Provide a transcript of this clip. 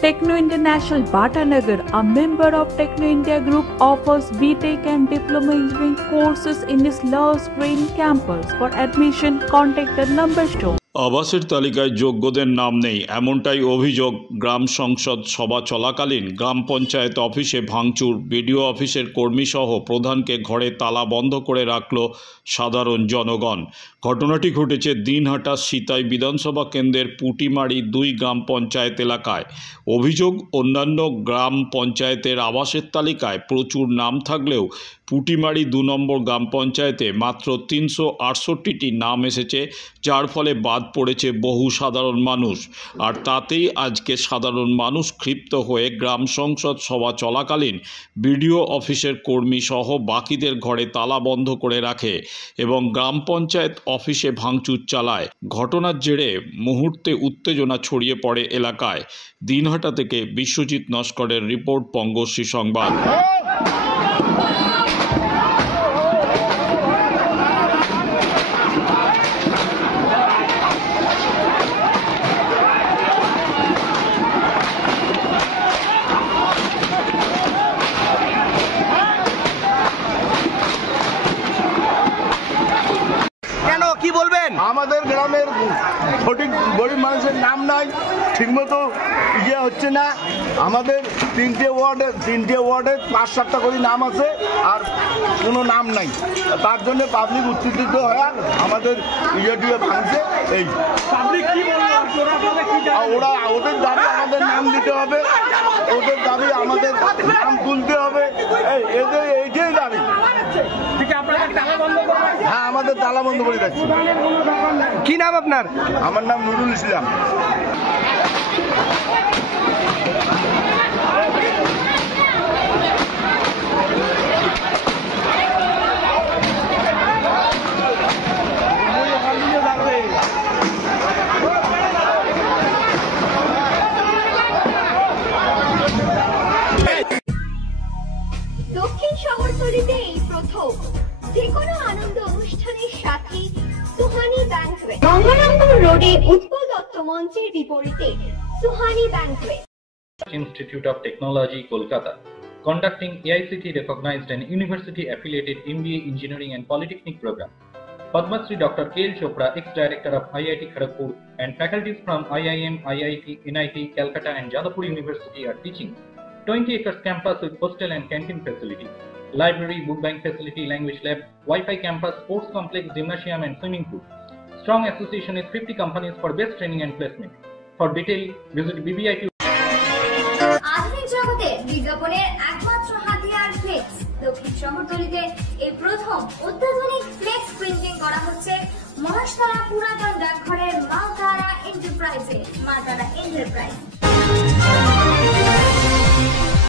Techno International Bhatanagar, a member of Techno India Group, offers BTech and Diploma Engineering courses in its Lush Green campus. For admission, contact the number shown. আবাসের তালিকায় যোগ্যদের নাম নেই, এমনটাই অভিযোগ। গ্রাম সংসদ সভা চলাকালীন গ্রাম পঞ্চায়েত অফিসে ভাঙচুর, বিডিও অফিসের কর্মীসহ প্রধানকে ঘরে তালা বন্ধ করে রাখল সাধারণ জনগণ। ঘটনাটি ঘটেছে দিনহাটা সিতাই বিধানসভা কেন্দ্রের পুটিমারি 2 গ্রাম পঞ্চায়েত এলাকায়। অভিযোগ, অন্যান্য গ্রাম পঞ্চায়েতের আবাসের তালিকায় প্রচুর নাম থাকলেও পুটিমারি 2 নম্বর গ্রাম পঞ্চায়েতে মাত্র 368টি নাম এসেছে, যার ফলে বাদ পড়েছে বহু সাধারণ মানুষ। আর তাতেই আজকে সাধারণ মানুষ ক্ষিপ্ত হয়ে গ্রাম সংসদ সভা চলাকালীন বিডিও অফিসের কর্মী সহ বাকিদের ঘরে তালা বন্ধ করে রাখে এবং গ্রাম পঞ্চায়েত অফিসে ভাঙচুর চালায়। ঘটনার জেরে মুহূর্তে উত্তেজনা ছড়িয়ে পড়ে এলাকায়। দিনহাটা থেকে বিশ্বজিৎ নস্করের রিপোর্ট, পঙ্গশ্রী সংবাদ। কি বলবেন? আমাদের গ্রামের সঠিক গরিব মানুষের নাম নাই, ঠিকমতো ইয়ে হচ্ছে না। আমাদের তিনটে ওয়ার্ডে 5-7টা করে নাম আছে, আর কোনো নাম নাই। তার জন্য পাবলিক উত্তেজিত হয়ে আমাদের ইয়ে ভাঙছে। এই ওরা ওদের দাবি আমাদের নাম দিতে হবে, ওদের দাবি আমাদের নাম তুলতে হবে, এদের এইটাই দাবি। হ্যাঁ, আমাদের তালা বন্ধ করে যাচ্ছে। কি নাম আপনার? আমার নাম নুরুল ইসলাম। দক্ষিণ শহরতলিতে এই প্রথম যেকোনো আনন্দ অনুষ্ঠানের সাথে সুহানি ব্যাংকুয়েট, গঙ্গারামপুর রোডে উৎপল দত্ত মঞ্চের বিপরীতে Suhani banquet. Institute of Technology, Kolkata, conducting AICT recognized and university affiliated MBA Engineering and Polytechnic program. Padma Shri Dr. K.L. Chopra, ex-director of IIT Kharagpur, and faculties from IIM, IIT, NIT, Calcutta and Jadavpur University are teaching. 20 acres campus with hostel and canteen facilities, library, book bank facility, language lab, Wi-Fi campus, sports complex, gymnasium and swimming pool. Strong association with 50 companies for best training and placement. For detail, visit BBIT. আধুনিক জগতে বিজ্ঞাপনের একমাত্র হাতিয়ার flakes. দক্ষিণ শহরতলিতে এই প্রথম অত্যাধুনিক flakes printing করা হচ্ছে মহাশতলা পুরাতন ডাকঘরের মা তারা এন্টারপ্রাইজে।